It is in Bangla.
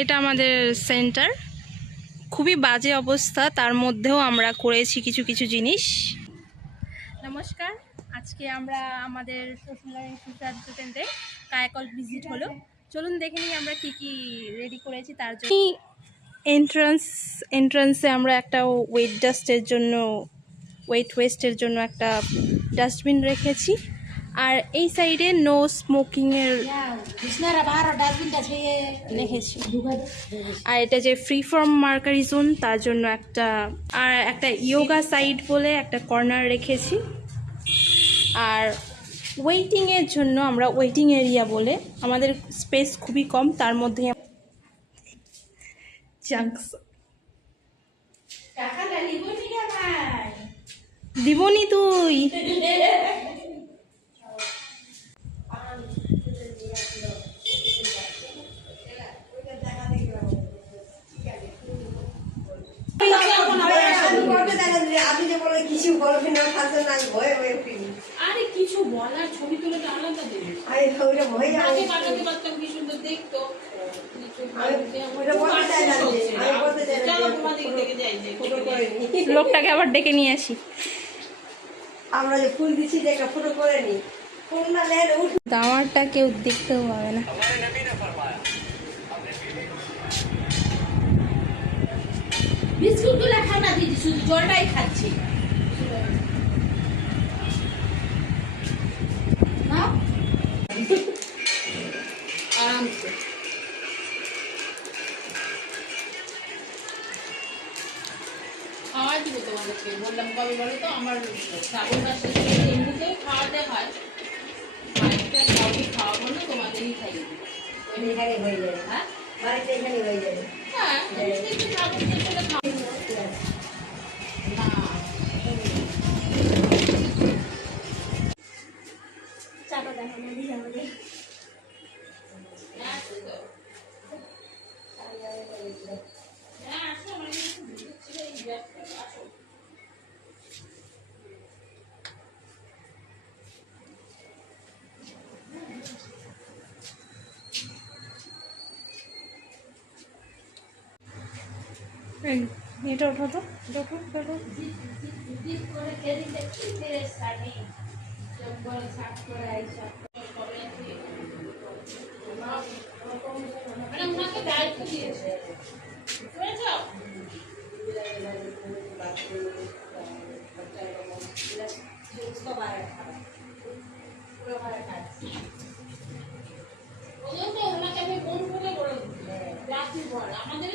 এটা আমাদের সেন্টার, খুবই বাজে অবস্থা, তার মধ্যেও আমরা করেছি কিছু কিছু জিনিস। নমস্কার, আজকে আমরা আমাদের সুসাহায্য কেন্দ্রে কায়াকল্প ভিজিট হলো। চলুন দেখে নিই আমরা কি কি রেডি করেছি তার জন্য। এন্ট্রান্সে আমরা একটা ওয়েস্টের জন্য একটা ডাস্টবিন রেখেছি, আর এই সাইডে নো স্মোকিংয়ের রেখেছি। আর এটা যে ফ্রি ফ্রম মার্কারি জোন তার জন্য একটা ইয়োগা সাইড বলে একটা কর্নার রেখেছি। আর ওয়েটিংয়ের জন্য আমরা ওয়েটিং এরিয়া বলে, আমাদের স্পেস খুবই কম, তার মধ্যে দিবনি তুই কিছু বলার ছবি তুলে আলাদা দেবে। কি সুন্দর দেখতো। লোকটাকে আবার ডেকে নিয়ে আসি। আমরা যে ফুল দিচ্ছি একটা ফটো করে নি, দামারটা কেউ দেখতেও পাবে না। বিস্কুট গুলো খাও না দিদি, শুধু জলটাই খাচ্ছি। আরামসে খাওয়াই দিব তোমাদেরকে, বললাম কবে বলো তো, আমার শ্রাবণ মাসে এমনিতেও খাওয়াতে হয়, বাড়িতে কাউকে খাওয়াবো না, তোমাদেরই খাইয়ে দেবো। এখানে হয়ে যাবে, হ্যাঁ বাড়িতে এখানে হয়ে যাবে। হ্যাঁ চাপা দেখা আমাদের এটা ওঠো তো, আমাদের